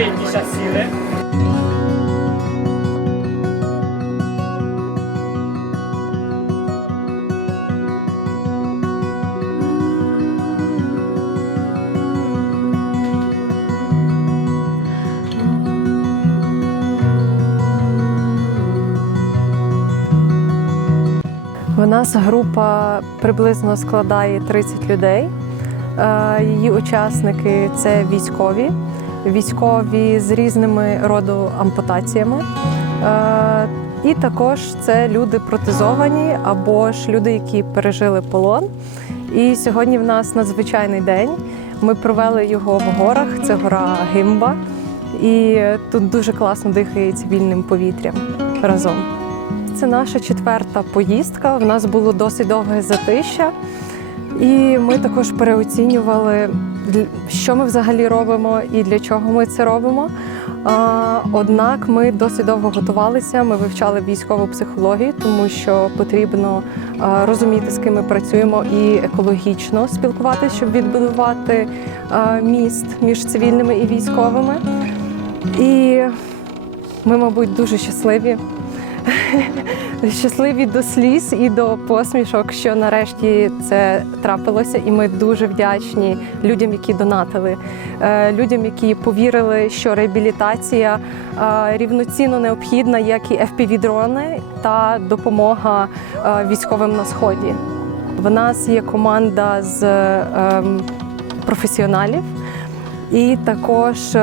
якісь сіли. В нас група приблизно складає 30 людей. Е, Її учасники це військові, військові з різними роду ампутаціями. Е, І також це люди протезовані або ж люди, які пережили полон. І сьогодні в нас надзвичайний день. Ми провели його в горах. Це гора Гимба, і тут дуже класно дихається вільним повітрям разом. Це наша четверта поїздка. В нас було досить довге затища, і ми також переоцінювали, що ми взагалі робимо і для чого ми це робимо. Однак ми досить довго готувалися. Ми вивчали військову психологію, тому що потрібно розуміти, з ким ми працюємо, і екологічно спілкуватися, щоб відбудувати міст між цивільними і військовими. І ми, мабуть, дуже щасливі. Щасливі до сліз і до посмішок, що нарешті це трапилося, і ми дуже вдячні людям, які донатили, е, людям, які повірили, що реабілітація е, рівноцінно необхідна, як і FPV-дрони та допомога е, військовим на сході. В нас є команда з ем, професіоналів. І також е,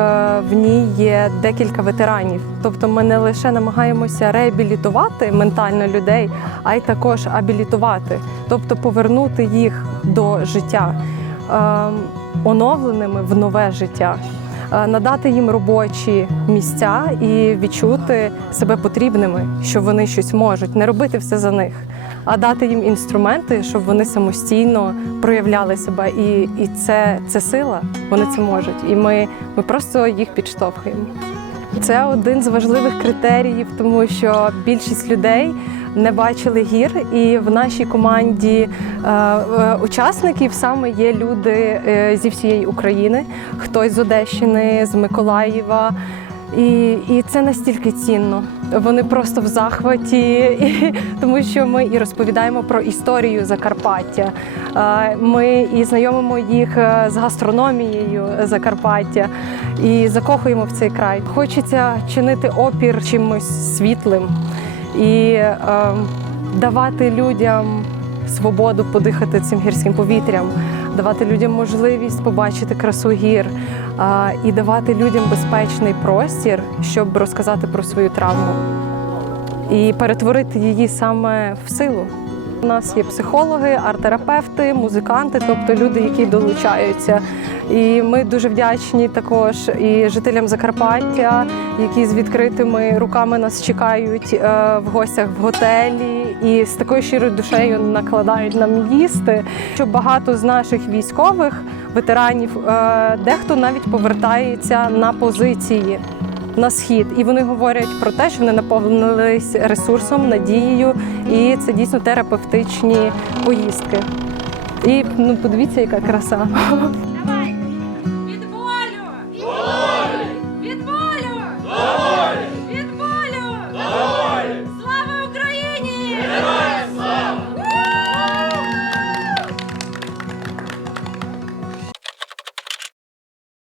в ній є декілька ветеранів. Тобто ми не лише намагаємося реабілітувати ментально людей, а й також абілітувати, тобто повернути їх до життя е, оновленими в нове життя, е, надати їм робочі місця і відчути себе потрібними, що вони щось можуть, не робити все за них, а дати їм інструменти, щоб вони самостійно проявляли себе. І, і це, це сила, вони це можуть. І ми, ми просто їх підштовхуємо. Це один з важливих критеріїв, тому що більшість людей не бачили гір, і в нашій команді е, е, учасників саме є люди е, зі всієї України, хтось з Одещини, з Миколаєва. І, і це настільки цінно. Вони просто в захваті, і, тому що ми і розповідаємо про історію Закарпаття. Ми і знайомимо їх е, з гастрономією Закарпаття і закохуємо в цей край. Хочеться чинити опір чимось світлим і е, давати людям свободу подихати цим гірським повітрям, давати людям можливість побачити красу гір і давати людям безпечний простір, щоб розказати про свою травму і перетворити її саме в силу. У нас є психологи, арт-терапевти, музиканти, тобто люди, які долучаються. І ми дуже вдячні також і жителям Закарпаття, які з відкритими руками нас чекають е, в гостях в готелі і з такою щирою душею накладають нам їсти. Що багато з наших військових ветеранів, е, дехто навіть повертається на позиції на схід, і вони говорять про те, що вони наповнились ресурсом, надією, і це дійсно терапевтичні поїздки. І ну подивіться, яка краса.